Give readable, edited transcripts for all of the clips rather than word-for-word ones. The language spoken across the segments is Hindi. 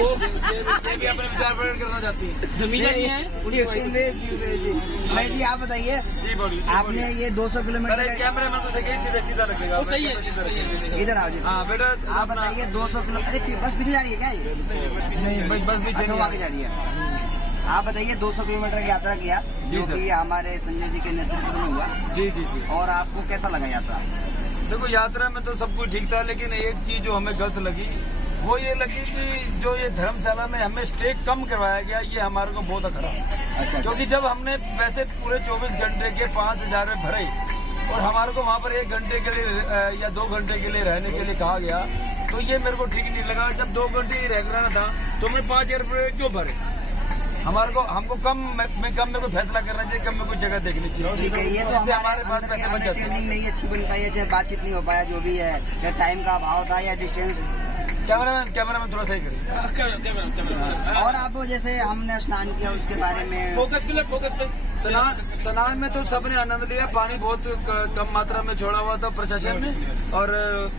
वो भी अपने विचार प्रकट करना चाहती है। जमीन नहीं है भाई जी आप बताइए, जी बोलिए। आपने ये 200 किलोमीटर कैमरे में तो सीधा सीधा रखेगा, वो सही है। इधर आओ जी। हाँ बेटा आप बताइए 200 किलोमीटर, अरे बस पीछे जा रही है क्या ये? नहीं बस भी अच्छा, वो आगे जा रही है। आप बताइए 200 किलोमीटर की यात्रा किया जो कि हमारे संजय जी के नेतृत्व में हुआ, जी जी जी। और आपको कैसा लगा यात्रा? देखो यात्रा में तो सब कुछ ठीक था, लेकिन एक चीज जो हमें गलत लगी वो ये लगी कि जो ये धर्मशाला में हमें स्टे कम करवाया गया, ये हमारे को बहुत खरा। अच्छा, क्योंकि जब हमने वैसे पूरे 24 घंटे के 5,000 रुपये भरे और हमारे को वहाँ पर 1 घंटे के लिए या 2 घंटे के लिए रहने के लिए कहा गया, तो ये मेरे को ठीक नहीं लगा। जब 2 घंटे ही रहना था तो हमने 5,000 रुपये क्यों भरे? हमारे को हमको कम में कोई फैसला करना चाहिए, कम में कोई जगह देखनी चाहिए। ठीक है, ये तो हमारे अंडरस्टैंडिंग नहीं अच्छी बन पाई है, बातचीत नहीं हो पाया, जो भी है, या टाइम का अभाव था या डिस्टेंस। कैमरा में थोड़ा सही करिए। और आप जैसे हमने स्नान किया उसके बारे में फोकस पे स्नान में तो सबने आनंद लिया। पानी बहुत कम मात्रा में छोड़ा हुआ था प्रशासन ने, और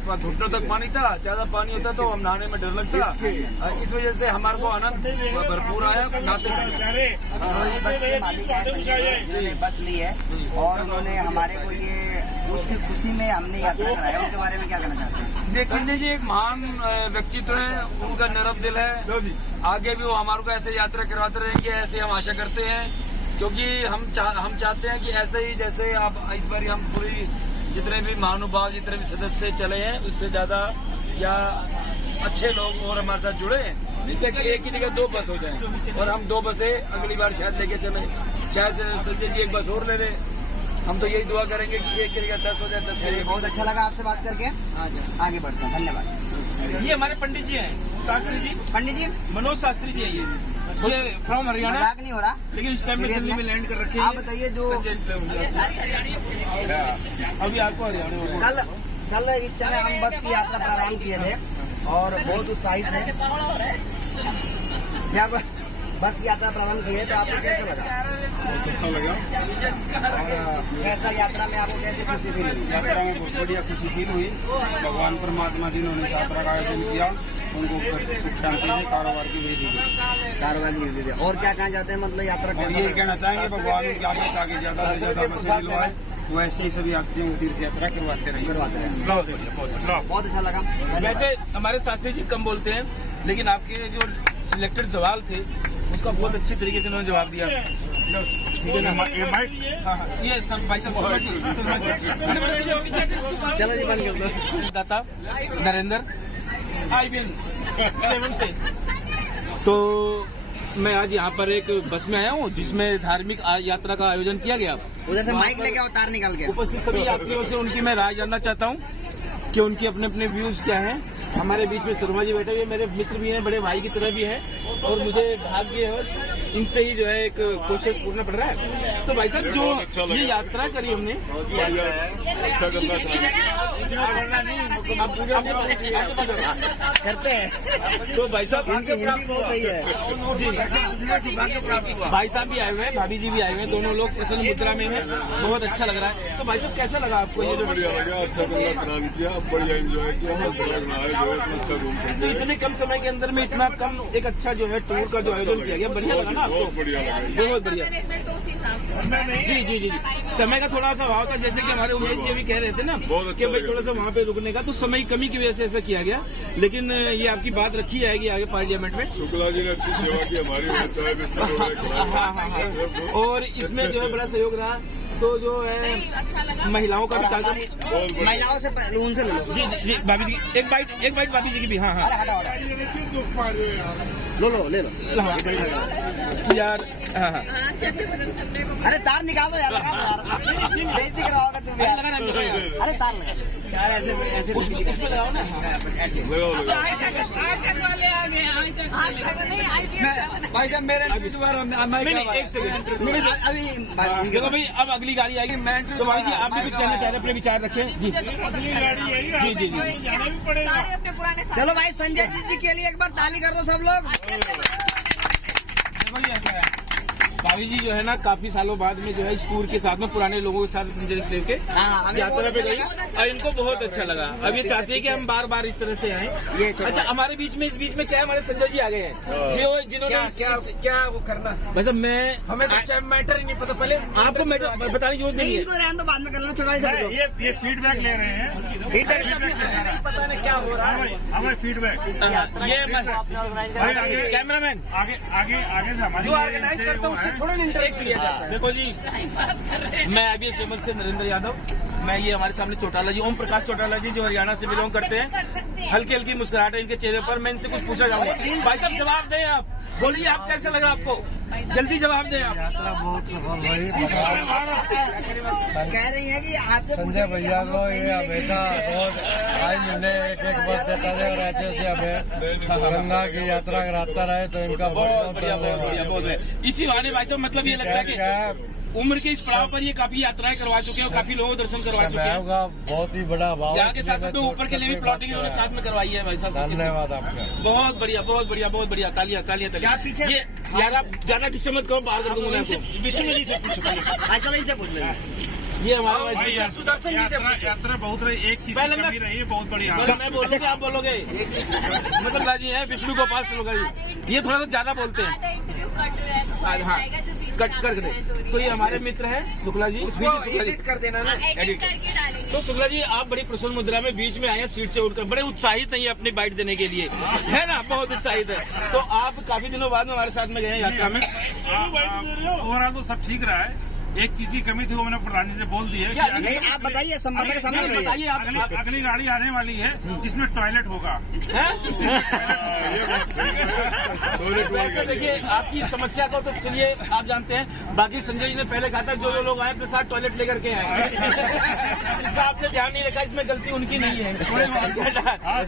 घुटनों तक पानी था। ज्यादा पानी होता तो हम नहाने में डर लगता, इस वजह से हमारे को आनंद भरपूर आया। नहाते बस के मालिक हैं संजय जी, उन्होंने बस ली है और उन्होंने हमारे को ये उसकी खुशी में हमने यात्रा कराया, उनके बारे में क्या कहना चाहते हैं? संजय जी एक महान व्यक्तित्व है, उनका निरव दिल है। आगे भी वो हमारे को ऐसे यात्रा करवाते रहेंगे, ऐसे हम आशा करते हैं, क्योंकि हम चाहते हैं कि ऐसे ही जैसे आप इस बार हम पूरी जितने भी महानुभाव जितने भी सदस्य चले हैं उससे ज्यादा या अच्छे लोग और हमारे साथ जुड़े हैं, जिससे कि एक ही जगह 2 बस हो जाए और हम 2 बसें अगली बार शायद लेके चले। शायद संजय जी 1 बस और ले लें। हम तो यही दुआ करेंगे कि एक की जगह 10 हो जाए। 10 बहुत अच्छा लगा आपसे बात करके, आगे बढ़ते हैं, धन्यवाद। ये हमारे पंडित जी हैं, शास्त्री जी, पंडित जी मनोज शास्त्री जी है। ये फ्रॉम हरियाणा, मजाक नहीं हो रहा, लेकिन इस टाइम में दिल्ली में लैंड कर रखे हैं। आप बताइए जो अभी आपको हरियाणा कल इस टाइम हम बस की यात्रा प्रारंभ किए थे और बहुत उत्साहित थे। क्या बस की यात्रा प्रारंभ की है तो आपको कैसा लगा? बहुत अच्छा लगा। और कैसा यात्रा में आपको कैसी खुशी फील हुई? यात्रा में बहुत बढ़िया खुशी फील हुई। भगवान परमात्मा जिन्होंने यात्रा का आयोजन किया उनको सुख शांति से कारोबार की वृद्धि दी। कारोबार की वृद्धि। और क्या कहना चाहते हैं, मतलब यात्रा और ये कहना चाहेंगे भगवान की आगे से आगे ज्यादा से ज्यादा बसें दिलवाए, वैसे ही सभी यात्रियों को तीर्थ यात्रा करवाते रहिए। बहुत अच्छा लगा। वैसे हमारे शास्त्री जी कम बोलते हैं, लेकिन आपके जो सिलेक्टेड सवाल थे उसका बहुत अच्छी तरीके से उन्होंने जवाब दिया। ठीक है ना? ये भाई चलो जी, बंद कर दो। दाता नरेंद्र IBN 7 से। तो मैं आज यहाँ पर एक बस में आया हूँ जिसमें धार्मिक यात्रा का आयोजन किया गया। उधर से माइक लेके आओ, तार निकाल के। उपस्थित सभी यात्रियों से उनकी मैं राय जानना चाहता हूँ कि उनके अपने अपने व्यूज क्या हैं। हमारे बीच में शर्मा जी बैठे हुए, मेरे मित्र भी हैं, बड़े भाई की तरह भी हैं, और मुझे भाग्यवश इनसे ही जो है एक क्वेश्चन पूछना पड़ रहा है। तो भाई साहब जो ये यात्रा करी हमने, करते हैं तो भाई साहब इनकी हिंदी बहुत सही है। जी भाई साहब भी आए हुए हैं, भाभी जी भी आए हुए हैं, दोनों लोग प्रसन्न मुद्रा में हैं, बहुत अच्छा लग रहा है। तो भाई साहब कैसा लगा आपको ये जो बढ़िया लगा, अच्छा गंगा स्नान किया, बढ़िया एंजॉय किया, अच्छा रूम। तो इतने कम समय के अंदर में इतना कम एक अच्छा जो है टूर का जो आयोजन किया गया, बढ़िया लगा ना आपको? बहुत बढ़िया लगा, बहुत बढ़िया। जी जी जी जी समय का थोड़ा सा अभाव था, जैसे कि हमारे उमेश जी भी कह रहे थे ना कि भाई थोड़ा सा वहाँ पे रुकने का, तो समय कमी की वजह से ऐसा किया गया, लेकिन ये आपकी बात रखी जाएगी आगे पार्लियामेंट में। शुक्ला जी ने अच्छी सेवा की हमारी। हाँ, और इसमें जो है बड़ा सहयोग रहा। तो जो है महिलाओं का भी ताकत, महिलाओं से उनसे ले लो। जी जी भाभी जी, एक बाइट भाभी जी की भी। हाँ हाँ ले लो यार। हाँ हाँ अरे तार निकालो यार, बेइज्जती करवाओगे तुम यार। अरे तार लगा उसमें लगाओ ना। भाई साहब मेरे एक सेकंड अभी देखो भाई, अब अगली गाड़ी आएगी। मैं तो भाई जी आप भी कुछ कहना चाह रहे हैं, अपने विचार रखें। जी जी जी जी चलो भाई, संजय जी के लिए एक बार ताली कर दो सब लोग। बढ़िया। भाभी जी जो है ना काफी सालों बाद में जो है इस टूर के साथ में पुराने लोगों के साथ संजय देव के यात्रा पे गई और इनको बहुत अच्छा लगा। अब ये चाहते हैं कि हम बार बार इस तरह से आएं। अच्छा, हमारे बीच में इस बीच में क्या है, हमारे संजय जी आ गए हैं जो जिन्होंने क्या वो करना बस मैं हमें मैटर ही नहीं पता, पहले आपको मैटर बताने की जरूरत नहीं है। तो बाद में कर लेना, छोटा सा ये फीडबैक ले रहे हैं, पता नहीं क्या हो रहा है, हमें फीडबैक ये कैमरामैन आगे आगे आगे से हमारी जो ऑर्गेनाइज करता है उससे थोड़ा इंटरेक्ट लिया जाता है। देखो जी, मैं अभी सेमल से नरेंद्र यादव, मैं ये हमारे सामने चौटाला जी, ओम प्रकाश चौटाला जी जो हरियाणा से बिलोंग करते हैं। हल्की हल्की मुस्कुराहट है इनके चेहरे पर। मैं इनसे कुछ पूछा जाऊंगा। भाई साहब जवाब दें, आप बोलिए, आप कैसे लगा आपको, जल्दी जवाब दें आप। कह रही है कि आपसे संजय भैया को ये हमेशा रोज आज मिलने एक बार देता रहे और ऐसे ऐसे हमें गंगा की यात्रा कराता रहे, तो इनका बहुत बढ़िया, बहुत बढ़िया, बहुत बढ़िया। इसी बहाने भाई साहब मतलब ये लगता है कि उम्र के इस पड़ाव पर ये काफी यात्राएं करवा चुके हैं और काफी लोगों को दर्शन करवा चुके हैं। बहुत ही बड़ा भाव यहाँ के साथ साथ में ऊपर के लिए भी प्लॉटिंग इन्होंने साथ में करवाई है भाई साहब। धन्यवाद आपका, बहुत बढ़िया, बहुत बढ़िया, बहुत बढ़िया। तालियां तालियां तालियां। ये यार आप ज्यादा डिस्टर्ब मत करो, बाहर कर दूंगा आपको। विष्णु जी से पूछो, ये हमारा यात्रा बहुत रही, एक चीज पहले कमी रही है बहुत बढ़िया। मैं बोलूंगा, आप बोलोगे मतलब राजी है विष्णु गोपाल सुनोगा जी, ये थोड़ा सा ज्यादा बोलते हैं। हाँ, कट कर दे। तो ये हमारे मित्र हैं शुक्ला जी, शुक्ला जी कर देना ना, एडिट। तो शुक्ला जी आप बड़ी प्रसन्न मुद्रा में बीच में आए हैं, सीट से उठकर बड़े उत्साहित नहीं है अपनी बाइट देने के लिए, है ना, बहुत उत्साहित है। तो आप काफी दिनों बाद में हमारे साथ में गए हैं यात्रा में। ओवरऑल तो सब ठीक रहा है, एक चीज की कमी थी वो मैंने प्रधान जी से बोल दी है कि नहीं, आप बताइए, संवाददाता के सामने बताइए। अगली गाड़ी आने वाली है जिसमें टॉयलेट होगा। वैसे देखिए आपकी समस्या को तो चलिए आप जानते हैं, बाकी संजय जी ने पहले कहा था जो लोग आए अपने साथ टॉयलेट लेकर के आए। इसका आपने ध्यान नहीं रखा, इसमें गलती उनकी नहीं है।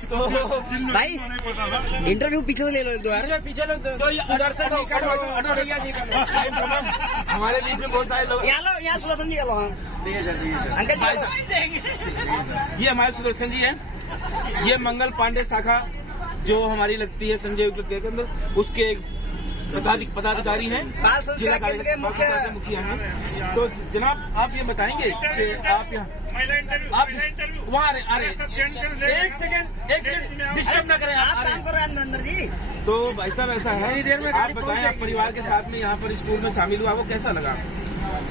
तो भाई इंटरव्यू पीछे से ले लो एक दो यार, पीछे लोग हमारे बीच में बहुत सारे लोग। यहाँ सुदर्शन जी का लो, हाँ अंकल जी। ये हमारे सुदर्शन जी हैं, ये मंगल पांडे शाखा जो हमारी लगती है संजय के अंदर, उसके पदाधिकारी हैं, जिला केंद्र के मुखिया हैं। तो जनाब आप ये बताएंगे कि आप यहाँ आप वहाँ आ रहे एक सेकंड डिस्टर्ब ना करें, आप काम करो अंदर जी। तो भाई साहब ऐसा है, आप बताएं, आप परिवार के साथ में यहाँ पर स्कूल में शामिल हुआ, वो कैसा लगा?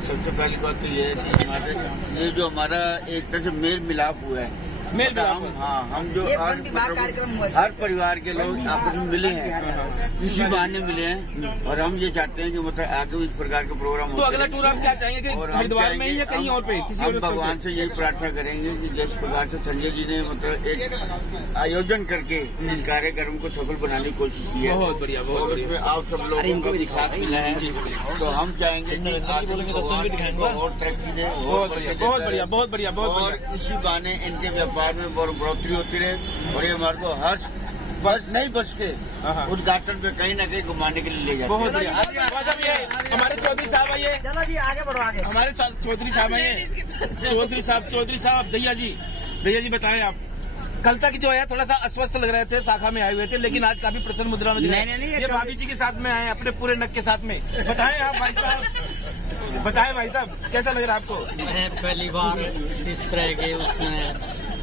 सबसे पहली बात तो ये है कि ये जो हमारा एक तरह से मेल मिलाप हुआ है, हम जो हर परिवार के लोग आपस में मिले हैं, इसी बहाने मिले हैं। और हम ये चाहते हैं कि मतलब आगे भी इस प्रकार के प्रोग्राम तो अगला टूर आप क्या चाहेंगे कि हरिद्वार में ही या कहीं और पे किसी और भगवान से यही प्रार्थना करेंगे कि जिस प्रकार से संजय जी ने मतलब एक आयोजन करके इस कार्यक्रम को सफल बनाने की कोशिश की है। बहुत बढ़िया, बहुत बढ़िया। आप सब लोगों को भी साथ मिला है, तो हम चाहेंगे कि और तरक्की दे। बहुत बढ़िया, बहुत बढ़िया, बहुत बढ़िया, बहुत बढ़िया। इसी बहाने इनके व्यापार में बढ़ोतरी होती रहे और ये हमारे को हर बस नहीं बस के उद्घाटन में कहीं ना कहीं घुमाने के लिए ले जाते। बहुत बढ़िया। हमारे चौधरी साहब आइए, चलो जी आगे बढ़ो, आगे हमारे चौधरी साहब आइए, चौधरी साहब दैया जी बताएं आप। कल तक जो है थोड़ा सा अस्वस्थ लग रहे थे, शाखा में आए हुए थे, लेकिन आज काफी प्रसन्न मुद्रा में नहीं, ये भाभी जी के साथ में आए अपने पूरे नक के साथ में। बताएं आप भाई साहब, बताएं भाई साहब कैसा लग रहा है आपको? मैं पहली बार इस तरह के उसमें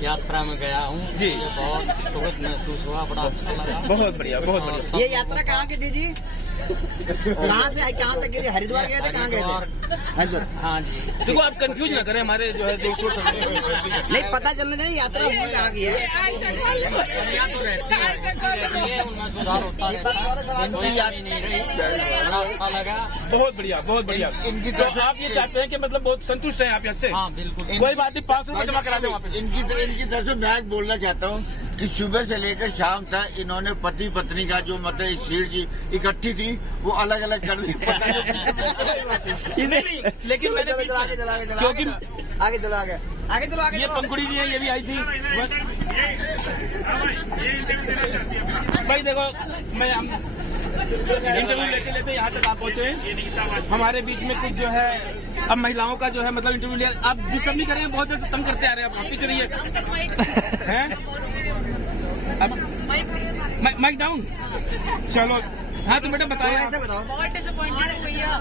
यात्रा में गया हूँ जी, बहुत सुखद महसूस हुआ, बड़ा अच्छा लगा। बहुत बढ़िया, बहुत बढ़िया। ये यात्रा कहाँ की थी जी? कहाँ से आई, कहाँ तक गए थे? हरिद्वार गए थे, कहाँ गए थे? हरिद्वार। हाँ जी। देखो आप कंफ्यूज ना करें, हमारे जो है दोस्तों नहीं पता चलना चाहिए यात्रा हुई कहाँ की है। उनमें सुधार होता है, कोई याद नहीं रही, बड़ा अच्छा लगा। बहुत बढ़िया, बहुत बढ़िया। तो आप ये चाहते हैं कि मतलब बहुत संतुष्ट हैं आप यहाँ से? हाँ बिल्कुल, कोई बात नहीं, 500 रुपये जमा करा दें वहाँ पे। इनकी तरफ से मैं बोलना चाहता हूँ कि सुबह से लेकर शाम तक इन्होंने पति पत्नी का जो मतलब सीट जी इकट्ठी थी वो अलग अलग कर दी। नहीं, लेकिन मैंने क्योंकि आगे चलो, आगे चलो, ये पंकुड़ी जी है, ये भी आई थी भाई। देखो मैं इंटरव्यू लेते लेते यहाँ तक आप पहुँचे, हमारे बीच में कुछ जो है अब महिलाओं का जो है मतलब इंटरव्यू लिया। आप डिस्टर्ब नहीं करेंगे, बहुत देर से तंग करते आ रहे हैं आप, पीछे रहिए हैं अब माइक डाउन। चलो हाँ तो बेटा तो बताओ ऐसे बताओ। बहुत डिसअपॉइंटेड हूँ भैया।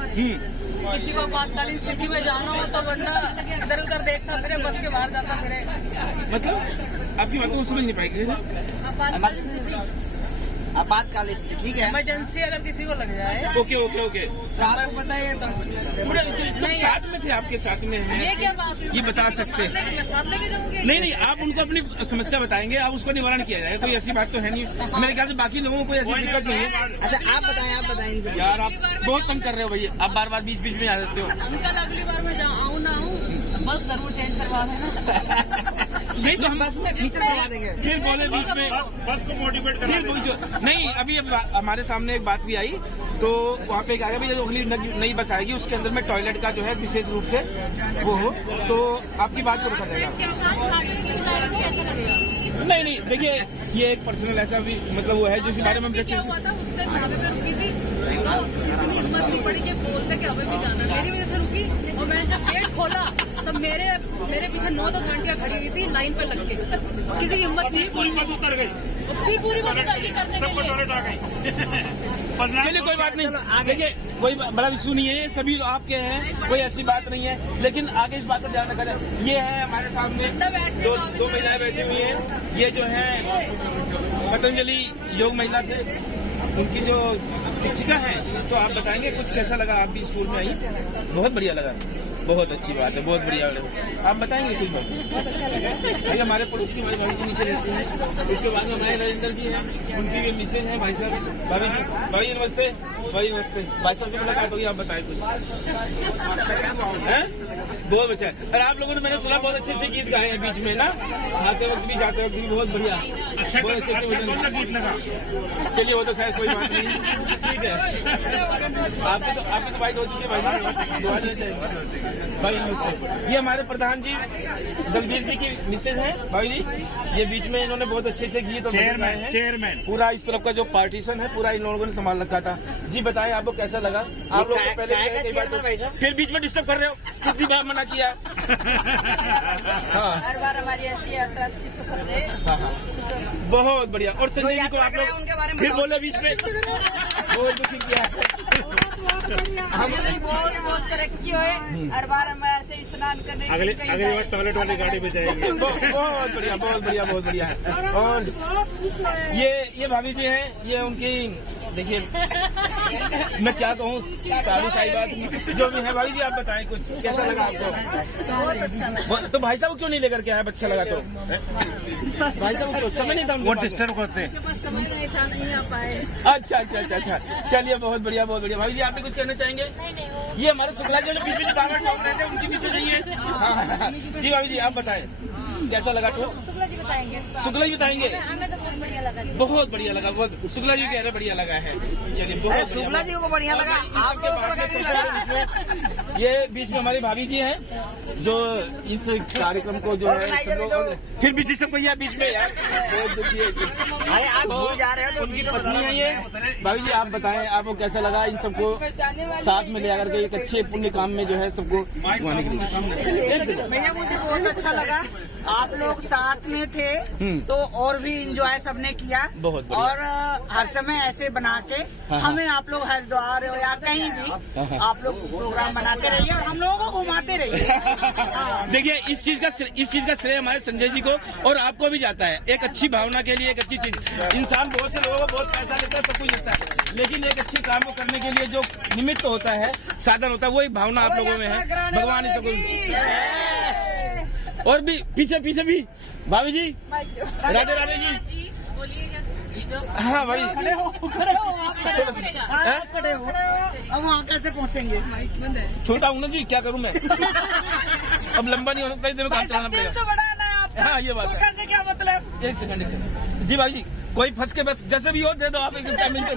किसी को आपातकालीन स्थिति में जाना हो तो बंदा इधर उधर देखता फिरे, बस के बाहर जाता फिरे। मतलब आपकी बात को समझ नहीं पाएगी। आपातकालीन स्थिति ठीक है। इमरजेंसी अगर किसी को लग जाए। Okay okay okay. तो आपको पता है बस तुम साथ में थे, आपके साथ में हैं, ये क्या बात हुई? ये बता सकते हैं। मैं साथ लेके जाऊंगी? नहीं नहीं, आप उनको अपनी समस्या बताएंगे, आप उसको निवारण किया जाएगा। कोई ऐसी बात तो है नहीं मेरे ख्याल से, बाकी लोगों को कोई ऐसी दिक्कत नहीं है। अच्छा आप बताएं इनसे। यार आप बहुत कम कर रहे हो भैया, आप बार बार बीच बीच में आ जाते हो। अंकल अगली बार मैं आऊँ ना आऊँ, बस जरूर चेंज करवा देना। नहीं तो हम बस में भीतर करवा देंगे। फिर बोले बीच में बस को मोटिवेट नहीं। अभी हमारे सामने एक बात भी आई, तो वहाँ पे क्या है भैया, जो अगली नई बस आएगी उसके अंदर में टॉयलेट का जो है विशेष रूप से वो हो, तो आपकी बात को रखा जाएगा। नहीं नहीं, देखिए ये एक पर्सनल ऐसा भी मतलब वो है जिस बारे में हम क्या हुआ था उस टाइम भागे पे रुकी थी, तो किसी ने हिम्मत नहीं पड़ी कि बोलते कि हमें भी जाना। मेरी वजह से रुकी और मैंने जब गेट खोला तो मेरे पीछे 9-10 आंटियां खड़ी हुई थी लाइन पे लग के। किसी की हिम्मत नहीं, पूरी बस उतर गई, फिर पूरी बस उतर के करने सबको के लिए। टॉयलेट आ गई। चलिए कोई बात नहीं, देखिए कोई बड़ा इशू नहीं है, ये सभी आपके हैं, कोई ऐसी बात नहीं है। लेकिन आगे इस बात का ध्यान रखा जाए। ये है हमारे सामने दो महिलाएं बैठी हुई हैं, ये जो है पतंजलि योग महिला से उनकी जो शिक्षिका है। तो आप बताएंगे कुछ कैसा लगा, आप भी स्कूल में आई? बहुत बढ़िया लगा, बहुत अच्छी बात है, बहुत बढ़िया। आप बताएंगे कुछ बात? भाई हमारे पड़ोसी भाई जी नीचे रहते हैं, उसके बाद में हमारे राजेंद्र जी हैं, उनकी भी मिसेज हैं, भाई साहब, भाभी जी, भाई नमस्ते, भाई नमस्ते। भाई साहब से मुलाकात होगी, आप बताएं कुछ। बहुत अच्छा। और आप लोगों ने मैंने सुना बहुत अच्छे अच्छे गीत गाए हैं बीच में ना, आते वक्त भी जाते वक्त भी, बहुत बढ़िया, बहुत अच्छे अच्छे गीत लगा। चलिए वो तो खैर कोई बात नहीं, ठीक है। आपकी तो बाइट हो चुकी है भाई, दुआ देना चाहिए। भाई नमस्ते, ये हमारे प्रधान जी दलबीर जी की मिसेज हैं भाई जी। ये बीच में इन्होंने बहुत अच्छे अच्छे गीत और चेयरमैन पूरा इस तरफ का जो पार्टीशन है पूरा इन लोगों ने संभाल रखा था। जी बताएं आपको कैसा लगा? आप लोग पहले फिर बीच में डिस्टर्ब कर रहे हो, कितनी बार मना किया? हाँ हर बार हमारी ऐसी यात्रा अच्छी सफल रहे। हाँ, बहुत बढ़िया। और संजय जी को आप लोग फिर बोले बीच में, बहुत दुखी किया। हम बहुत तरक्की हुए, हर बार हम ऐसे स्नान करने अगली बार टॉयलेट वाली गाड़ी में जाएंगे। बहुत बढ़िया, बहुत बढ़िया, बहुत बढ़िया। और ये भाभी जी हैं, ये उनकी देखिए मैं क्या कहूँ, सारी बात जो भी है। भाभी जी आप बताएं कुछ, कैसा लगा आपको? बहुत अच्छा लगा। तो भाई साहब क्यों नहीं लेकर के आया? अच्छा लगा तो भाई साहब क्यों? समय नहीं था उनको, डिस्टर्ब करते। समय नहीं था, नहीं आ पाए। अच्छा। चलिए बहुत बढ़िया, बहुत बढ़िया। भाई जी आप भी कुछ कहना चाहेंगे? ये हमारे शुक्ला जी जो बीच में बार ठोक रहे थे, उनकी भी से नहीं है। जी भाभी जी आप बताएं कैसा लगा? तो शुक्ला जी बताएंगे। शुक्ला जी बताएंगे। हमें तो बहुत बढ़िया लगा। बहुत बढ़िया लगा, बहुत। शुक्ला जी कह रहे बढ़िया लगा है। चलिए बहुत शुक्ला जी को बढ़िया लगा, आप लोगों को लगा कि नहीं लगा? ये बीच में हमारी भाभी जी हैं जो इस कार्यक्रम को जो है सब लोग, फिर भी सब भैया बीच में यार बहुत दुखी है। अरे आप भूल जा रहे हो तो उनकी पत्नी है ये। भाभी जी आप बताएं आपको कैसा लगा इन सबको साथ में ले आकर के एक अच्छे पुण्य काम में जो है सबको घुमाने के लिए? भैया मुझे बहुत अच्छा लगा, आप लोग साथ में थे तो और भी इंजॉय सबने किया। बहुत बढ़िया। और हर समय ऐसे बना के हमें आप लोग हरिद्वार या कहीं भी आप लोग प्रोग्राम बनाते रहिए और हम लोगों को घुमाते रहिए। देखिए इस चीज का श्रेय हमारे संजय जी को और आपको भी जाता है। एक अच्छी भावना के लिए एक अच्छी चीज, इंसान बहुत से लोगों को बहुत पैसा देता है, सब कुछ देता है, लेकिन एक अच्छे काम को करने के लिए जो निमित्त होता है, साधन होता है, वही भावना आप लोगों में है। भगवान इस सबको। और भी पीछे भी भाभी जी, राधे राधे जी। हाँ भाई खड़े हो अब वहाँ कैसे पहुँचेंगे? छोटा हूँ ना जी, क्या करूँ मैं? अब लंबा नहीं हो सकता, इधर काम चलाना पड़ेगा। तो बढ़ाना है आपका। हाँ ये बात छोटा से क्या मतलब? एक सेकंड जी भाई जी, कोई फंस के बस जैसे भी हो दे दो आप एक टाइमिंग पे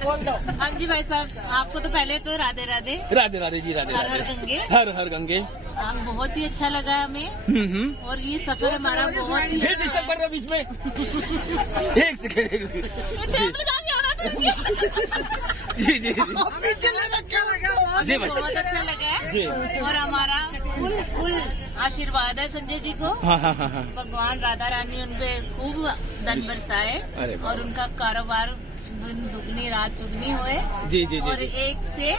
बोल दो। हाँ जी भाई साहब, आपको तो पहले तो राधे राधे। राधे राधे जी, राधे हर हर राधे, गंगे। हर गंगे। बहुत ही अच्छा लगा हमें और ये सफर हमारा बहुत ही फिर डिस्टर्ब कर रहे हो बीच में। एक सेकंड जी। पीछे लगा क्या लगा? जी हमें बहुत अच्छा लगा जी। है और हमारा फुल आशीर्वाद है संजय जी को। हाँ हाँ हाँ हाँ। भगवान राधा रानी उनपे खूब धन बरसाए अरे वाह। और उनका कारोबार दिन दुगनी रात चुगनी होए। जी जी जी और जी। 1 से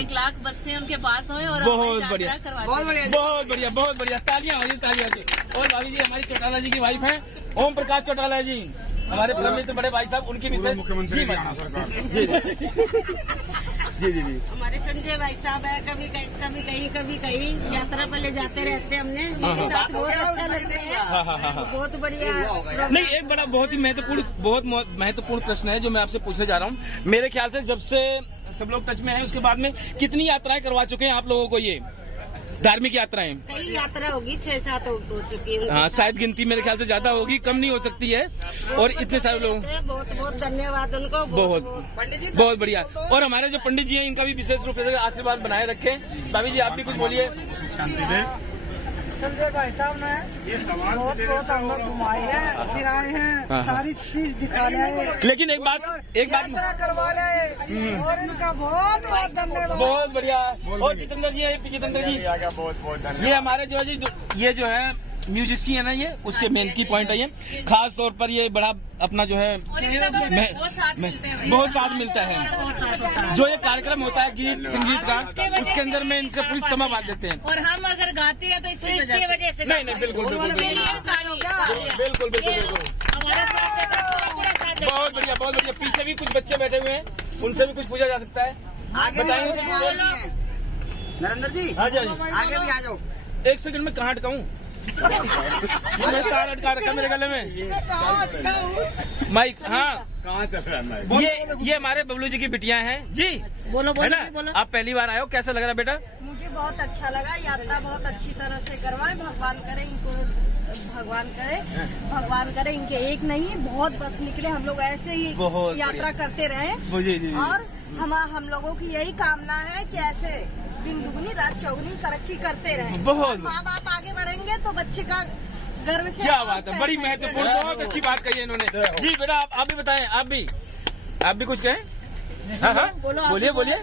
1 लाख बसें उनके पास होए और बहुत हमें बढ़िया। यात्रा करवाते बहुत बढ़िया। बहुत बढ़िया बहुत बढ़िया, तालियां हो जी, तालियां हो जी। और भाभी जी हमारी चौटाला जी की वाइफ है, ओम प्रकाश चौटाला जी, हमारे परम मित्र बड़े भाई साहब, उनकी मिसेज मुख्यमंत्री जी हरियाणा सरकार। जी जी जी जी। हमारे संजय भाई साहब है, कभी कहीं यात्रा पर ले जाते रहते हमने, हाँ, उनके हाँ। साथ बहुत अच्छा लगता है। हाँ हाँ हाँ हाँ। बहुत बढ़िया। नहीं, एक बड़ा बहुत ही महत्वपूर्ण प्रश्न है जो मैं आपसे पूछने जा रहा हूँ। मेरे ख्याल से जब से सब लोग टच में हैं उसके बाद में कितनी यात्राएं करवा चुके हैं आप लोगों को, ये धार्मिक यात्राएं? कई यात्रा होगी, 6-7 हो चुकी है। हाँ, शायद गिनती मेरे ख्याल से ज्यादा होगी, कम नहीं हो सकती है। और इतने सारे लोग, बहुत बहुत धन्यवाद उनको। बहुत बढ़िया। और हमारे जो पंडित जी हैं इनका भी विशेष रूप से आशीर्वाद बनाए रखें। भाभी जी आप भी कुछ बोलिए। संजय भाई साहब ने बहुत हम लोग घुमाए हैं, फिर आए हैं, हाँ। सारी चीज दिखा लाए, लेकिन एक बात यात्रा करवा लाए और इनका बहुत बहुत धन्यवाद। बहुत बढ़िया। और जितेंद्र जी है, जितेंद्र जी ये हमारे जो है जी, ये जो है म्यूजिशियन है, ये उसके मेन की पॉइंट है। ये खास तौर पर ये बड़ा अपना जो है बहुत साथ मिलता है। जो ये कार्यक्रम होता है गीत संगीत का, उसके अंदर में इनसे पूरी समय बांट देते हैं। और हम अगर गाते हैं तो इसकी वजह से नहीं नहीं, बिल्कुल बिल्कुल बिल्कुल बिल्कुल। बहुत बढ़िया बहुत बढ़िया। पीछे भी कुछ बच्चे बैठे हुए हैं, उनसे भी कुछ पूछा जा सकता है। आगे बताएंगे नरेंद्र जी। हाँ जी आगे भी आ जाओ। 1 सेकंड में कहाँ अटकाऊं? ये तार अटका रखा मेरे गले में, माइक। हाँ, कहाँ चल रहा है? ये हमारे बबलू जी की बिटिया हैं जी। बोलो है ना? आप पहली बार आए हो, कैसा लग रहा है बेटा? मुझे बहुत अच्छा लगा। यात्रा बहुत अच्छी तरह से करवाए। भगवान करे इनको, भगवान करे इनके एक नहीं बहुत बस निकले, हम लोग ऐसे ही यात्रा करते रहे। और हम लोगों की यही कामना है कि ऐसे दिन दुगनी रात चौगुनी तरक्की करते रहे। बहुत माँ बाप आगे बढ़ेंगे तो बच्चे का गर्व से। क्या बात है, बड़ी महत्वपूर्ण, बहुत अच्छी बात कही है इन्होंने जी। बेटा आप भी बताएं, आप भी कुछ कहें। हाँ हाँ, बोलिए।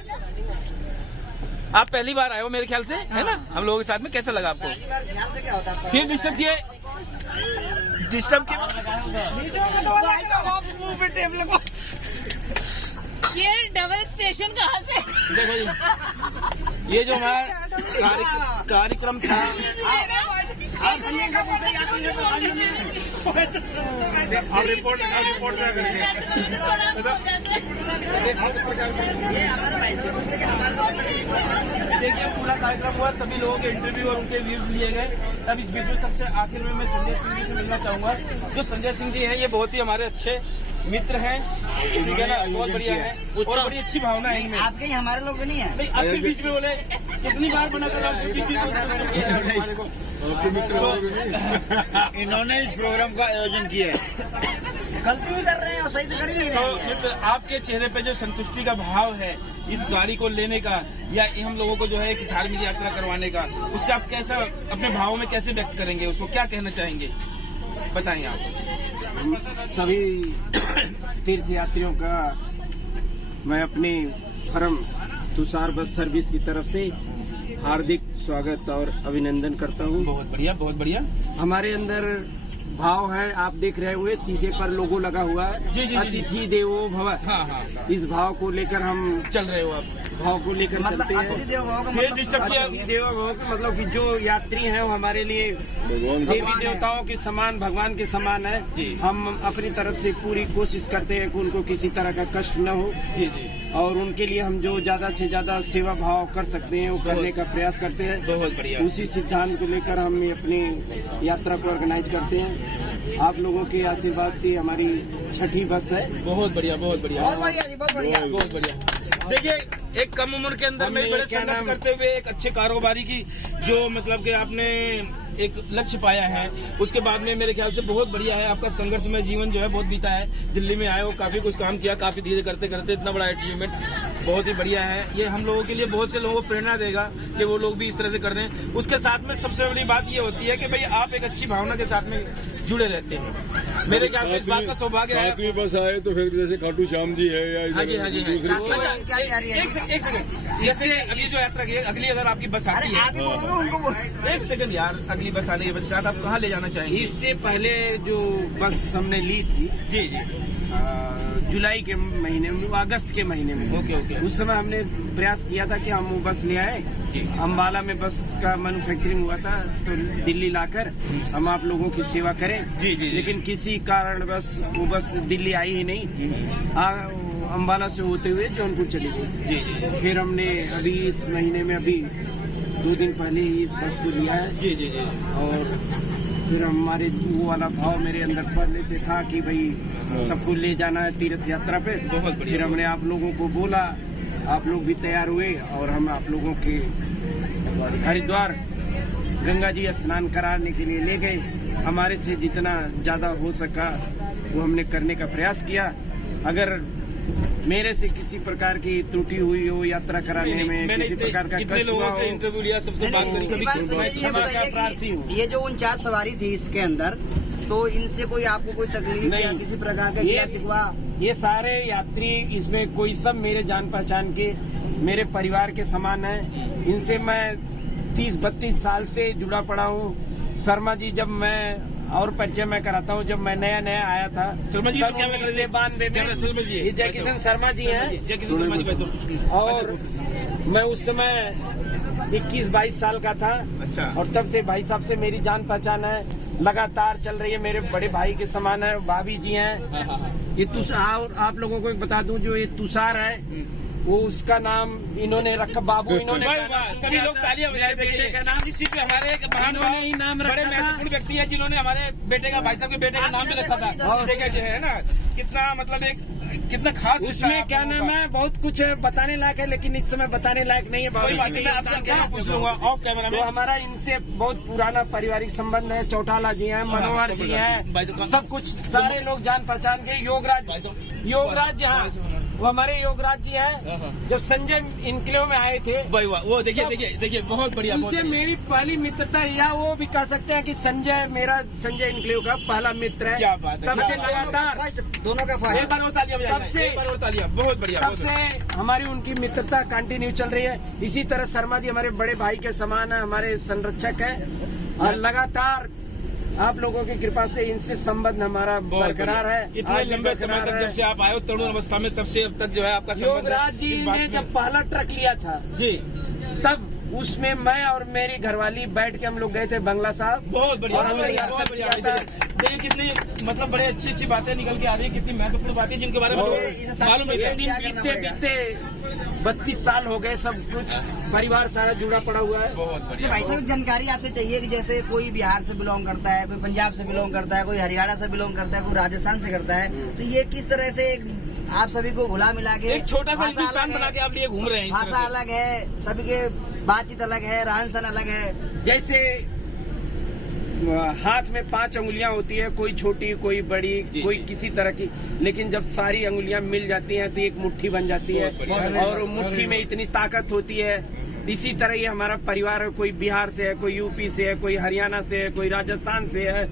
आप पहली बार आए हो मेरे ख्याल से, है ना? हम लोगों के साथ में कैसा लगा आपको? ध्यान से क्या होता है? फिर डिस्टर्ब किए। ये डबल स्टेशन कहाँ से? देखो जी, ये जो हमारा कार्यक्रम था, आप रिपोर्ट देखिए पूरा कार्यक्रम हुआ, सभी लोगों के इंटरव्यू और उनके व्यूज लिए गए। अब इस बीच में सबसे आखिर में मैं संजय सिंह जी से मिलना चाहूंगा। जो संजय सिंह जी हैं ये बहुत ही हमारे अच्छे मित्र हैं, ठीक है ना? बहुत बढ़िया है और बड़ी अच्छी भावना है इनमें। आपके ही हमारे लोग नहीं है। नहीं, आपके बीच में बोले कितनी बार बना कर आप चुकी थी हमारे को। इन्होंने इस प्रोग्राम का आयोजन किया है। गलती ही कर रहे हैं और सही तो कर ही नहीं तो रहे हैं। मित्र, आपके चेहरे पे जो संतुष्टि का भाव है इस गाड़ी को लेने का, या हम लोगों को जो है एक धार्मिक यात्रा करवाने का, उससे आप कैसा अपने भावों में कैसे व्यक्त करेंगे, उसको क्या कहना चाहेंगे, बताएं आप। सभी तीर्थ यात्रियों का मैं अपनी परम तुषार बस सर्विस की तरफ से हार्दिक स्वागत और अभिनंदन करता हूँ। बहुत बढ़िया बहुत बढ़िया। हमारे अंदर भाव है, आप देख रहे हुए शीशे पर लोगो लगा हुआ है, जी, जी, जी, अतिथि देवो भव। हाँ हाँ, इस भाव को लेकर हम चल रहे हो आप, भाव को लेकर चलते हैं। अतिथि देवो भव का फिर मतलब डिस्टर्ब किया। अतिथि देवो भव का मतलब कि जो यात्री हैं वो हमारे लिए देवी देवताओं के समान, भगवान के समान है। जी। हम अपनी तरफ से पूरी कोशिश करते हैं कि उनको किसी तरह का कष्ट न हो, जी जी, और उनके लिए हम जो ज्यादा से ज्यादा सेवा भाव कर सकते हैं वो करने का प्रयास करते हैं। बहुत बढ़िया। उसी सिद्धांत को लेकर हम अपनी यात्रा को ऑर्गेनाइज करते हैं। आप लोगों के आशीर्वाद से हमारी छठी बस है। बहुत बढ़िया बहुत बढ़िया बहुत बढ़िया जी, बहुत बढ़िया। बहुत बढ़िया। देखिए एक कम उम्र के अंदर में बड़े संघर्ष करते हुए एक अच्छे कारोबारी की जो मतलब कि आपने एक लक्ष्य पाया है, उसके बाद में मेरे ख्याल से बहुत बढ़िया है आपका संघर्षमय जीवन जो है बहुत बीता है। दिल्ली में आए हो, काफी कुछ काम किया, काफी धीरे करते करते इतना बड़ा अचीवमेंट बहुत ही बढ़िया है। ये हम लोगों के लिए बहुत से लोगों को प्रेरणा देगा कि वो लोग भी इस तरह से कर रहे हैं। उसके साथ में सबसे बड़ी बात ये होती है कि भाई आप एक अच्छी भावना के साथ में जुड़े रहते हैं। मेरे ख्याल से इस बात का सौभाग्य है। सातवीं बस आए तो फिर जैसे खाटू श्याम जी है या हाँ जी, हाँ जी, दूसरी एक सेकंड, जैसे अगली जो यात्रा की अगली अगर आपकी बस आती है, एक सेकंड यार, अगली बस आने के पश्चात आप कहाँ ले जाना चाहेंगे? इससे पहले जो बस हमने ली थी जी जी, जुलाई के महीने में, अगस्त के महीने में, ओके। उस समय हमने प्रयास किया था कि हम वो बस ले आए। अम्बाला में बस का मैन्युफैक्चरिंग हुआ था, तो दिल्ली लाकर हम आप लोगों की सेवा करें। जी। लेकिन किसी कारण बस वो बस दिल्ली आई ही नहीं, अम्बाला से होते हुए जौनपुर चली गई। जी। फिर हमने अभी इस महीने में, अभी 2 दिन पहले ही इस बस को लिया है। जी। और फिर हमारे वो वाला भाव मेरे अंदर पहले से था कि भाई सबको ले जाना है तीर्थ यात्रा पे। बहुत बढ़िया। फिर हमने आप लोगों को बोला, आप लोग भी तैयार हुए और हम आप लोगों के हरिद्वार गंगा जी स्नान कराने के लिए ले गए। हमारे से जितना ज्यादा हो सका वो हमने करने का प्रयास किया। अगर मेरे से किसी प्रकार की त्रुटि हुई हो यात्रा कराने में, किसी प्रकार का कितने लोगों से इंटरव्यू लिया, सबसे बात करी, ये जो 49 सवारी थी इसके अंदर, तो इनसे कोई आपको कोई तकलीफ या किसी प्रकार का गिला शिकवा? ये सारे यात्री इसमें कोई सब मेरे जान पहचान के, मेरे परिवार के समान है। इनसे मैं 30-32 साल से जुड़ा पड़ा हूँ। शर्मा जी, जब मैं और परिचय मैं कराता हूँ, जब मैं नया आया था शर्मा जी, 92 में, ये जय किशन शर्मा जी हैं। और मैं उस समय 21-22 साल का था। अच्छा। और तब से भाई साहब से मेरी जान पहचान है, लगातार चल रही है। मेरे बड़े भाई के समान है, भाभी जी हैं। ये तुषार, और आप लोगों को एक बता दूं, जो ये तुषार है वो उसका नाम इन्होंने रखा, बाबू इन्होंने सभी लोग तालियां बजाए बेटे का नाम। इसी पे हमारे एक इन्होंने ही नाम बड़े महत्वपूर्ण व्यक्ति है जिन्होंने हमारे बेटे का, भाई साहब के बेटे का नाम भी रखा था। देखा जो है ना, कितना मतलब एक कितना खास उसमें क्या नाम है, बहुत कुछ बताने लायक है, लेकिन इस समय बताने लायक नहीं है। कोई बात नहीं, मैं आपसे पूछ लूंगा ऑफ कैमरा में। तो हमारा इनसे बहुत पुराना पारिवारिक संबंध है। चौटाला जी हैं, मनोहर जी हैं, सब कुछ सारे लोग जान पहचान के। योगराज हाँ, वो हमारे योगराज जी हैं। जब संजय इनक्लेव में आए थे, वो देखिए बहुत बढ़िया। उनसे मेरी पहली मित्रता, या वो भी कह सकते हैं कि संजय इनक्लेव का पहला मित्र है। क्या बात है। तब से लगातार दोनों का बहुत बढ़िया। तब से हमारी उनकी मित्रता कंटिन्यू चल रही है। इसी तरह शर्मा जी हमारे बड़े भाई के समान है, हमारे संरक्षक है। और लगातार आप लोगों की कृपा से इनसे संबंध हमारा बरकरार है। इतने लंबे समय तक जब से आप आए हो तरुण अवस्था में, तब से अब तक जो है आपका योगराज जी ने जब पहला ट्रक लिया था जी, तब उसमें मैं और मेरी घरवाली बैठ के हम लोग गए थे बंगला साहब। बहुत बढ़िया। देखिए कितनी मतलब बड़े अच्छी बातें निकल के आ रही है, कितनी महत्वपूर्ण बातें जिनके बारे में मालूम है। बीते 32 साल हो गए, सब कुछ परिवार सारा जुड़ा पड़ा हुआ है। बहुत बढ़िया। भाई साहब जानकारी आपसे चाहिए कि जैसे कोई बिहार से बिलोंग करता है, कोई पंजाब से बिलोंग करता है, कोई हरियाणा से बिलोंग करता है, कोई राजस्थान से करता है, तो ये किस तरह से आप सभी को घुला मिला के एक छोटा सा हिंदुस्तान बना के आप लिए घूम रहे हैं। भाषा अलग है, सभी के बातचीत अलग है, रहन सहन अलग है। जैसे हाथ में 5 अंगुलियां होती है, कोई छोटी कोई बड़ी, कोई किसी तरह की, लेकिन जब सारी अंगुलियां मिल जाती हैं तो एक मुट्ठी बन जाती है। और मुट्ठी में इतनी ताकत होती है। इसी तरह ये हमारा परिवार है, कोई बिहार से है, कोई यूपी से है, कोई हरियाणा से है, कोई राजस्थान से है।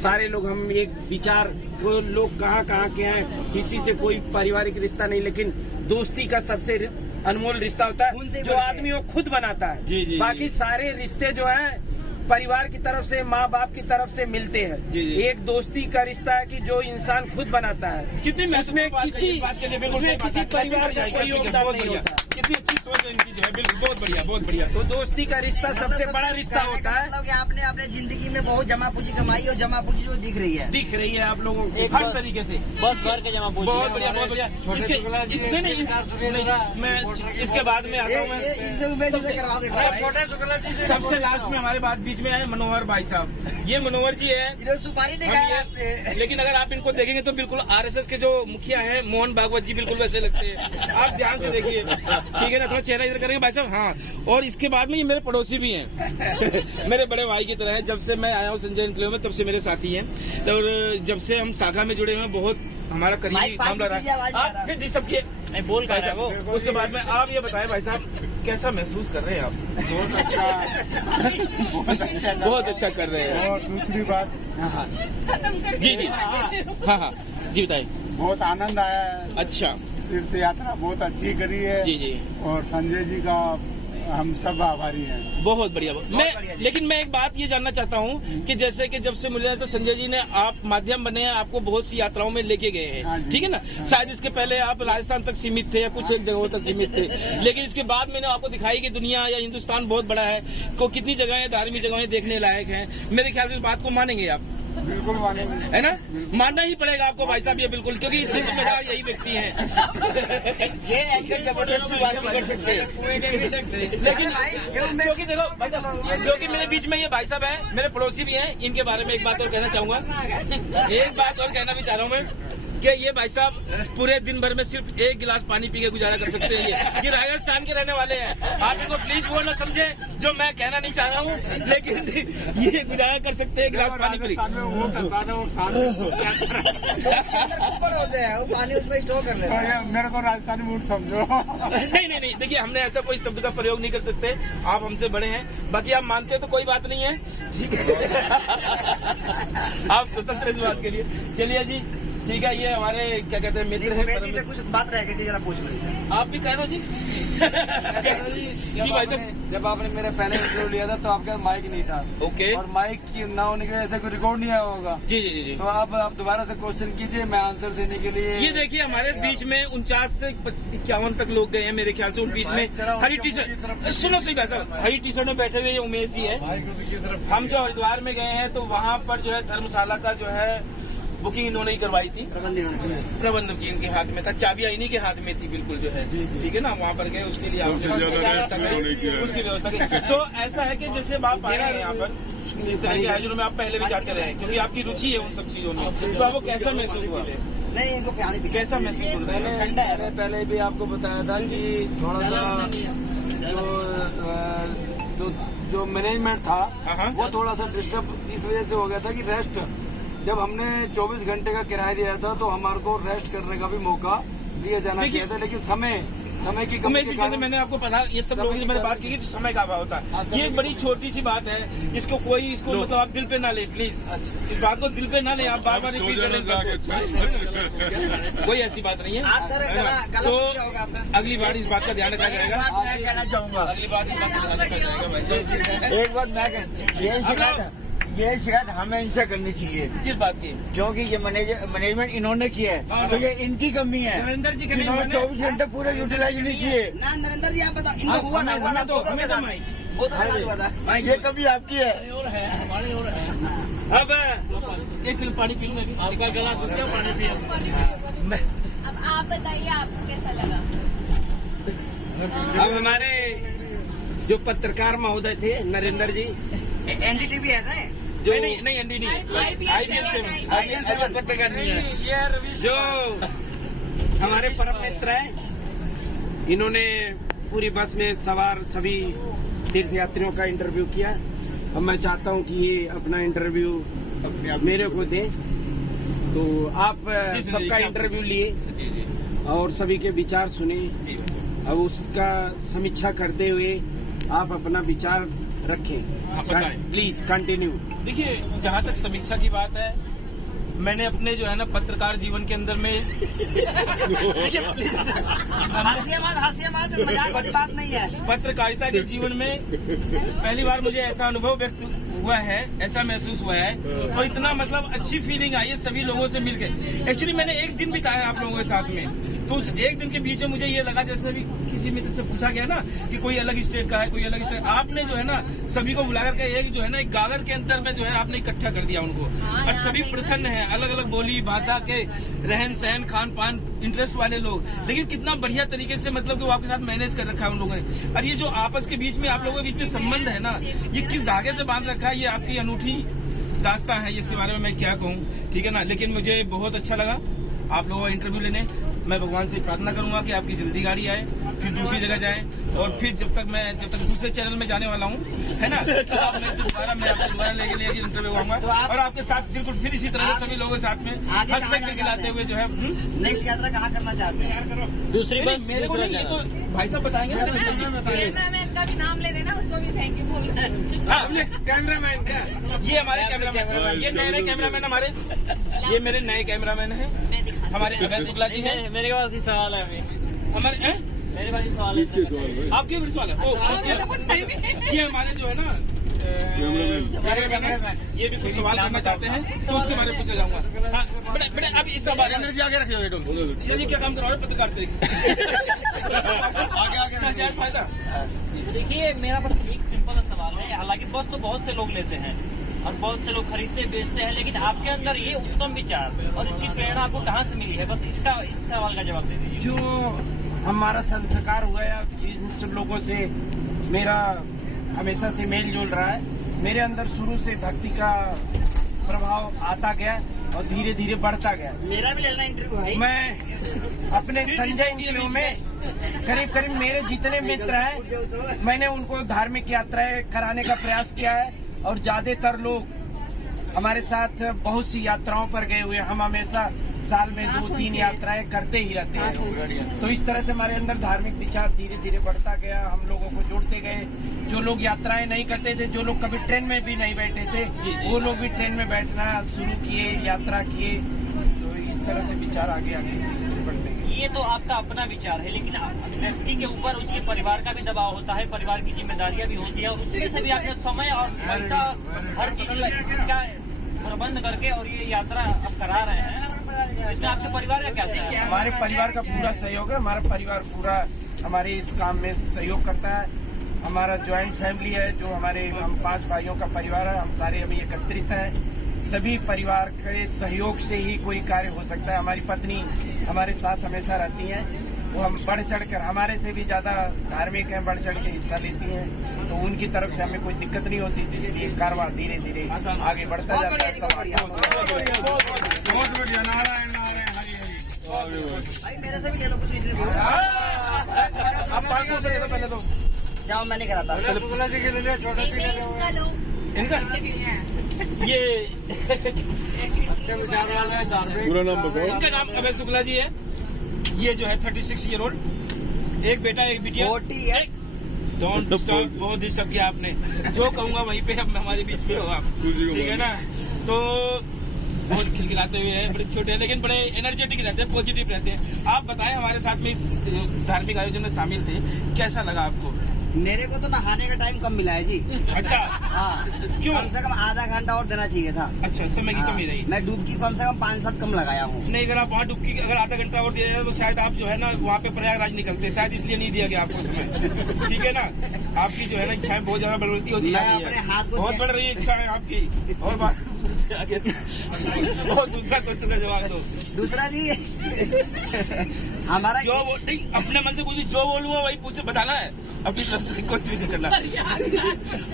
सारे लोग हम एक विचार, कोई लोग कहाँ के हैं, किसी से कोई पारिवारिक रिश्ता नहीं, लेकिन दोस्ती का सबसे अनमोल रिश्ता होता है जो आदमी वो खुद बनाता है। बाकी सारे रिश्ते जो है परिवार की तरफ से, माँ बाप की तरफ से मिलते हैं। एक दोस्ती का रिश्ता है कि जो इंसान खुद बनाता है। कितनी उसमें किसी परिवार का कोई योगदान नहीं होता। कितनी अच्छी सोच है इनकी जो है, बिल्कुल बहुत बढ़िया। तो दोस्ती का रिश्ता सबसे बड़ा रिश्ता होता है। मतलब कि आपने अपने जिंदगी में बहुत जमा पूंजी कमाई और जमा पूंजी जो दिख रही है आप लोगों को हर तरीके से। बस भर के जमा पूंजी। बहुत बढ़िया। मैं इसके बाद में आता हूँ। सबसे लास्ट में हमारे बाद बीच में आए मनोहर भाई साहब। ये मनोहर जी है, सुपारी नहीं, लेकिन अगर आप इनको देखेंगे तो बिल्कुल आरएसएस के जो मुखिया है मोहन भागवत जी, बिल्कुल वैसे लगते हैं। आप ध्यान से देखिए, ठीक है ना, थोड़ा चेहरा इधर करेंगे भाई साहब। हाँ, और इसके बाद में ये मेरे पड़ोसी भी हैं। मेरे बड़े भाई की तरह है। जब से मैं आया हूँ संजय इनक्लेव में, तब से मेरे साथी हैं। और जब से हम शाखा में जुड़े हुए हैं, बहुत हमारा करीबी मामला रहा है। आप फिर डिस्टर्ब किए, नहीं बोल भाई साहब, उसके बाद में आप ये बताएं भाई साहब, कैसा महसूस कर रहे हैं आप? बहुत अच्छा, बहुत अच्छा कर रहे हैं। और दूसरी बात, जी जी, हाँ जी बताइए। बहुत आनंद आया है। अच्छा, तीर्थ यात्रा बहुत अच्छी करी है। जी जी, और संजय जी का हम सब आभारी हैं। बहुत बढ़िया। लेकिन मैं एक बात ये जानना चाहता हूँ कि जैसे कि जब से मुझे तो संजय जी ने आप माध्यम बने हैं, आपको बहुत सी यात्राओं में लेके गए हैं, ठीक है ना? शायद इसके पहले आप राजस्थान तक सीमित थे या कुछ एक जगहों तक सीमित थे, लेकिन इसके बाद मैंने आपको दिखाई कि दुनिया या हिंदुस्तान बहुत बड़ा है, को कितनी जगहें धार्मिक जगहें देखने लायक हैं। मेरे ख्याल से इस बात को मानेंगे आप? बिल्कुल मानेंगे, है ना? मानना ही पड़ेगा आपको भाई साहब, ये बिल्कुल, क्योंकि इसके जिम्मेदार यही व्यक्ति हैं। ये ऐसे जबरदस्ती बात नहीं कर सकते। लेकिन क्योंकि देखो भाई साहब, क्योंकि मेरे बीच में ये भाई साहब है, मेरे पड़ोसी भी हैं, इनके बारे में एक बात और कहना चाहूंगा। एक बात और कहना भी चाह रहा हूँ मैं कि ये भाई साहब पूरे दिन भर में सिर्फ 1 गिलास पानी पी के गुजारा कर सकते हैं। ये राजस्थान के रहने वाले हैं। आप इनको प्लीज वो ना समझे जो मैं कहना नहीं चाह रहा हूँ, लेकिन ये गुजारा कर सकते हैं गिलास पानी पी। ऊपर होते हैं वो पानी उसमें स्टोर कर लेते हैं। मेरे को राजस्थानी मूड समझो। नहीं, देखिए हमने ऐसा कोई शब्द का प्रयोग नहीं कर सकते, आप हमसे बड़े हैं, बाकी आप मानते हैं तो कोई बात नहीं है, ठीक है? आप स्वतंत्र इस बात के लिए। चलिए जी, ठीक है। ये हमारे क्या कहते हैं मित्र हैं। बेटी से कुछ बात रह गई थी, जरा पूछ लीजिए। आप भी कह रहे हो जी? जी भाई साहब, जब आपने मेरा पहले इंटरव्यू लिया था तो आपका माइक नहीं था। ओके। और माइक की ना होने की वजह से कोई रिकॉर्ड नहीं आया होगा। जी जी जी। तो आप दोबारा से क्वेश्चन कीजिए, मैं आंसर देने के लिए। ये देखिए हमारे बीच में 49 से 51 तक लोग गए हैं मेरे ख्याल से। उन बीच में हरी टी शर्ट, सुनो सही भाई साहब, हरी टी शर्ट में बैठे हुए ये उमेश ही है। हम जो हरिद्वार में गए हैं तो वहाँ पर जो है धर्मशाला का जो है बुकिंग इन्होंने ही करवाई थी, प्रबंधक की इनके हाथ में था, चाबियां इन्हीं के हाथ में थी बिल्कुल जो है, ठीक है ना? वहाँ पर गए, उसके लिए उसकी व्यवस्था की। तो ऐसा है कि जैसे आप आए हैं यहाँ पर इस तरह के आयोजनों में, आप पहले भी जाते रहे क्योंकि आपकी रुचि है उन सब चीजों में, तो आपको कैसा महसूस हुआ? नहीं, इनको कैसा महसूस हो रहा है? ठंडा है। मैंने पहले भी आपको बताया था कि थोड़ा सा जो मैनेजमेंट था वो थोड़ा सा डिस्टर्ब इस वजह से हो गया था कि रेस्ट, जब हमने 24 घंटे का किराया दिया था तो हमारे को रेस्ट करने का भी मौका दिया जाना चाहिए था, लेकिन समय की कमी के कारण मैंने आपको पता, ये सब लोगों से मैंने बात की कि समय का अभाव होता है। ये एक बड़ी छोटी सी बात है, इसको मतलब आप दिल पे ना ले प्लीज। अच्छा, इस बात को दिल पे ना ले, आप बार बार रिपीट करें, कोई ऐसी बात नहीं है। तो अगली बार इस बात का ध्यान रखा जाएगा। कहना चाहूँगा, अगली बार इस बात का ध्यान रखा जाएगा भाई साहब। एक बात मैं ये शिकायत हमें इनसे करनी चाहिए। किस बात की? क्योंकि ये मैनेजमेंट इन्होंने किया है, तो ये इनकी कमी है। नरेंद्र जी इन्होंने 24 घंटे पूरे यूटिलाइज नहीं किए। ना नरेंद्र जी, आप बताओ, इनको हुआ ना हुआ तो ये कमी आपकी है। हमारे और है। अब एक सिर्फ पानी पी लूँ, आपका गला सूख गया, पानी पिए। अब आप बताइए, आपको कैसा लगा? अब हमारे जो पत्रकार महोदय थे नरेंद्र जी, एनडीटीवी है ना, जो नहीं एनडी नहीं, IBN 7 पत्रकार नहीं है। जो हमारे परम मित्र हैं, इन्होंने पूरी बस में सवार सभी तीर्थ यात्रियों का इंटरव्यू किया। अब मैं चाहता हूं कि ये अपना इंटरव्यू मेरे को दें, तो आप सबका इंटरव्यू लिए और सभी के विचार सुने। अब उसका समीक्षा करते हुए आप अपना विचार रखें। Please continue. देखिए, जहाँ तक समीक्षा की बात है, मैंने अपने जो है ना पत्रकार जीवन के अंदर में हासिया मजाक वाली बात नहीं है। पत्रकारिता के जीवन में पहली बार मुझे ऐसा अनुभव व्यक्त हुआ है, ऐसा महसूस हुआ है, और इतना मतलब अच्छी फीलिंग आई है सभी लोगों से मिलकर। एक्चुअली मैंने एक दिन बिताया आप लोगों के साथ में, तो उस एक दिन के बीच में मुझे ये लगा, जैसे भी किसी मित्र से पूछा गया ना कि कोई अलग स्टेट का है, कोई अलग स्टेट, आपने जो है ना सभी को बुला करके एक जो है ना एक गागर के अंदर में जो है आपने इकट्ठा कर दिया उनको, और सभी प्रसन्न है, अलग अलग बोली भाषा के, रहन सहन, खान पान, इंटरेस्ट वाले लोग, लेकिन कितना बढ़िया तरीके से मतलब कि वो आपके साथ मैनेज कर रखा है उन लोगों ने। और ये जो आपस के बीच में आप लोगों के बीच में संबंध है ना, ये किस धागे से बांध रखा है, ये आपकी अनूठी दास्तां है, जिसके बारे में मैं क्या कहूँ, ठीक है ना। लेकिन मुझे बहुत अच्छा लगा आप लोगों का इंटरव्यू लेने। मैं भगवान से प्रार्थना करूंगा कि आपकी जल्दी गाड़ी आए फिर दूसरी जगह जाएं, और फिर जब तक दूसरे चैनल में जाने वाला हूँ, है ना, तो आप मेरे से दोबारा मैं आपको दोबारा लेके इंटरव्यू आऊंगा और आपके साथ बिल्कुल फिर इसी तरह से सभी लोगों के साथ में हंसते खिलाते हुए जो है। नेक्स्ट यात्रा कहाँ करना चाहते हैं? दूसरी बस मेरे को नहीं, ये तो भाई साहब बताएंगे। कैमरामैन का भी नाम ले देना, उसको भी थैंक यू बोलना। कैमरामैन क्या? ये हमारे कैमरामैन, ये नए कैमरामैन हमारे, ये मेरे नए कैमरामैन हैं हमारे अभय शुक्ला जी हैं। मेरे पास ही सवाल है अभी, हमारे मेरे पास ही सवाल है। आपके भी सवाल है? ये हमारे जो है ना ये भी कुछ सवाल करना चाहते हैं, तो उसके बारे में पूछा जाऊंगा। हाँ, बेटे अब इस बारे में आगे रखे हो ये क्या काम करवा रहे पत्रकार से? आगे फायदा। देखिए, मेरा बस एक सिंपल सवाल है। हालांकि बस तो बहुत से लोग लेते हैं और बहुत से लोग खरीदते बेचते हैं, लेकिन आपके अंदर ये उत्तम विचार और इसकी प्रेरणा आपको कहाँ से मिली है? बस इस सवाल का जवाब दे दीजिए। जो हमारा संस्कार हुआ है, इन सब लोगों से मेरा हमेशा से मेल जोल रहा है। मेरे अंदर शुरू से भक्ति का प्रभाव आता गया और धीरे धीरे बढ़ता गया। मेरा भी लेना इंटरव्यू भाई। मैं अपने संजय इंटरव्यू में करीब मेरे जितने मित्र हैं, मैंने उनको धार्मिक यात्राएं कराने का प्रयास किया है और ज्यादातर लोग हमारे साथ बहुत सी यात्राओं पर गए हुए हैं। हम हमेशा साल में 2-3 यात्राएं करते ही रहते हैं। तो इस तरह से हमारे अंदर धार्मिक विचार धीरे धीरे बढ़ता गया, हम लोगों को जोड़ते गए। जो लोग यात्राएं नहीं करते थे, जो लोग कभी ट्रेन में भी नहीं बैठे थे, वो लोग भी ट्रेन में बैठना शुरू किए, यात्रा किए। तो इस तरह से विचार आगे बढ़ते गए। ये तो आपका अपना विचार है, लेकिन व्यक्ति के ऊपर उसके परिवार का भी दबाव होता है, परिवार की जिम्मेदारियां भी होती है, और उसमें से भी आपने समय और पैसा हर चीज का प्रबंध करके और ये यात्रा आप करा रहे हैं। इसमें आपके परिवार का क्या है? हमारे परिवार का पूरा सहयोग है। हमारा परिवार पूरा हमारे इस काम में सहयोग करता है। हमारा ज्वाइंट फैमिली है, जो हम 5 भाइयों का परिवार है। हम सारे अभी एकत्रित हैं। सभी परिवार के सहयोग से ही कोई कार्य हो सकता है। हमारी पत्नी हमारे साथ हमेशा रहती हैं। वो हम बढ़ चढ़कर, हमारे से भी ज्यादा धार्मिक हैं, बढ़ चढ़ के हिस्सा लेती हैं। तो उनकी तरफ से हमें कोई दिक्कत नहीं होती, इसलिए कारवां धीरे धीरे आगे बढ़ता जाता है। बहुत बढ़िया। नारायण नारायण हरि हरि। भाई मेरे से भी ले लो कुछ इंटरव्यू। आप 500 से ले लो पहले तो। जाओ, मैंने करा था। शुक्ला जी के लिए छोटा इनका ये पूरा नाम बताओ। इनका नाम अभय शुक्ला जी है। ये जो है 36 ईयर ओल्ड, एक बेटा एक बिटिया। 40 है। डोंट डिस्टर्ब, बहुत डिस्टर्ब किया आपने। जो कहूंगा वहीं पे हम हमारे बीच में होगा, ठीक है ना। तो बहुत खिलखिलाते हुए हैं, बड़े छोटे हैं लेकिन बड़े एनर्जेटिक रहते हैं, पॉजिटिव रहते हैं। आप बताएं, हमारे साथ में इस धार्मिक आयोजन में शामिल थे, कैसा लगा आपको? मेरे को तो नहाने का टाइम कम मिला है जी। अच्छा, हाँ, क्यों? कम से कम आधा घंटा और देना चाहिए था। अच्छा, समय की कमी रही। मैं डुबकी कम से कम 5-7 कम लगाया हूँ। नहीं, अगर आप वहाँ डुबकी अगर आधा घंटा और दिया जाए तो शायद आप जो है ना वहाँ पे प्रयागराज निकलते, शायद इसलिए नहीं दिया गया आपको समय, ठीक है ना। आपकी जो है ना इच्छाएं बहुत ज्यादा बढ़ती होती है, बहुत बढ़ रही है इच्छा है आपकी। और बात और दूसरा क्वेश्चन का जवाब दो। दूसरा जी हमारा जो नहीं, अपने मन से कुछ जो बोलूँ वही पूछे बताना है, अपनी तरफ से कुछ भी नहीं करना।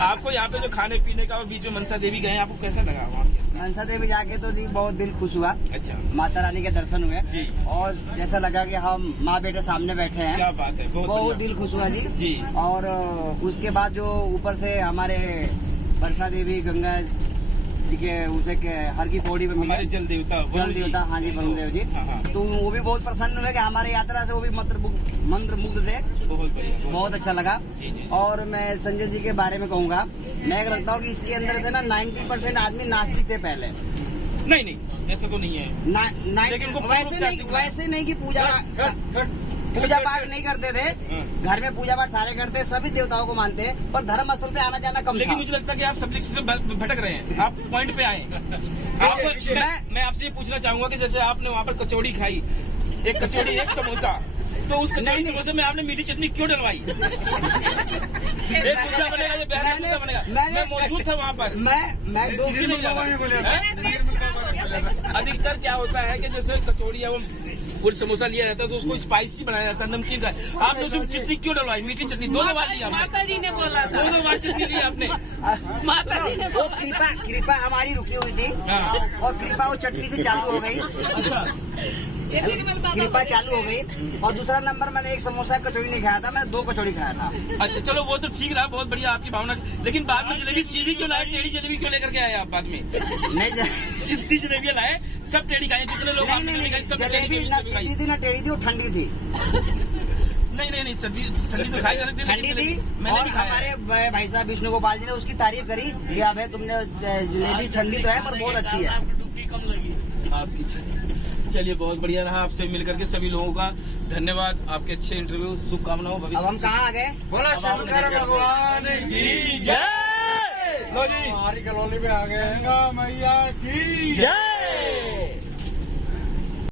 आपको यहाँ पे जो खाने पीने का और बीच में मनसा देवी गए, आपको कैसा लगा वहाँ? मनसा देवी जाके तो जी बहुत दिल खुश हुआ। अच्छा, माता रानी के दर्शन हुए जी, और जैसा लगा कि हम माँ बेटे सामने बैठे हैं। क्या बात है, बहुत दिल खुश हुआ जी। और उसके बाद जो ऊपर से हमारे बरसा देवी गंगा जी के उसे के हर की पौड़ी में हमारे जल देवता हाँ जी, वरुण देव जी। तो वो भी बहुत प्रसन्न हुए कि हमारे यात्रा से वो भी मंत्र मुग्ध थे। बहुत अच्छा लगा। और मैं संजय जी के बारे में कहूँगा, मैं लगता हूँ कि इसके अंदर से ना 90% आदमी नास्तिक थे पहले। नहीं, ऐसा तो नहीं है। लेकिन वैसे नहीं कि पूजा पाठ नहीं करते थे, घर में पूजा पाठ सारे करते, सभी देवताओं को मानते, पर धर्म स्थल पे आना जाना कम। लेकिन मुझे लगता है कि आप सब्जेक्ट से भटक रहे हैं, आप पॉइंट पे आए। मैं आपसे ये पूछना चाहूंगा कि जैसे आपने वहाँ पर कचौड़ी खाई, एक कचौड़ी एक समोसा, तो उस कचौड़ी समोसे में आपने मीठी चटनी क्यों डलवाई? एक पूजा बनेगा, जब पूजा बनेगा, मैं मौजूद था वहाँ पर। मैं अधिकतर क्या होता है कि जैसे कचौड़ी या वो कुछ समोसा लिया जाता है तो उसको स्पाइसी बनाया जाता है, नमकीन का। आपने उसमें चटनी क्यों डलवाई? मीठी चटनी 2 बार ली आपने। माता जी ने बोला था, 2 बार चटनी ली आपने। माता जी ने वो कृपा हमारी रुकी हुई थी और कृपा वो चटनी से चालू हो गई। अच्छा, कृपा चालू हो गई। और दूसरा नंबर मैंने एक समोसा कचौड़ी नहीं खाया था, मैंने 2 कचौड़ी खाया था। अच्छा चलो वो तो ठीक रहा, बहुत बढ़िया आपकी भावना। लेकिन बाद में जलेबी सीधी क्यों लाए, टेढ़ी जलेबी क्यों लेकर के आए आप बाद में? नहीं जितनी जलेबियाँ लाए सब टेढ़ी खाई, जितने लोग आपने जलेबी खाई सब जलेबी ना सीधी थी ना टेढ़ी थी, वो ठंडी थी। नहीं सब्जी ठंडी तो खाई जा सकती है, ठंडी थी। और हमारे भाई साहब विष्णु गोपाल जी ने उसकी तारीफ करी, भैया भाई तुमने जलेबी ठंडी तो है पर बहुत अच्छी है आपकी। चलिए बहुत बढ़िया रहा आपसे मिल करके, सभी लोगों का धन्यवाद, आपके अच्छे इंटरव्यू, शुभकामनाओं। अब हम कहाँ आ गए? बोला शंकर भगवान की जय। लो जी हमारी कॉलोनी में आ गए, मैया की जय।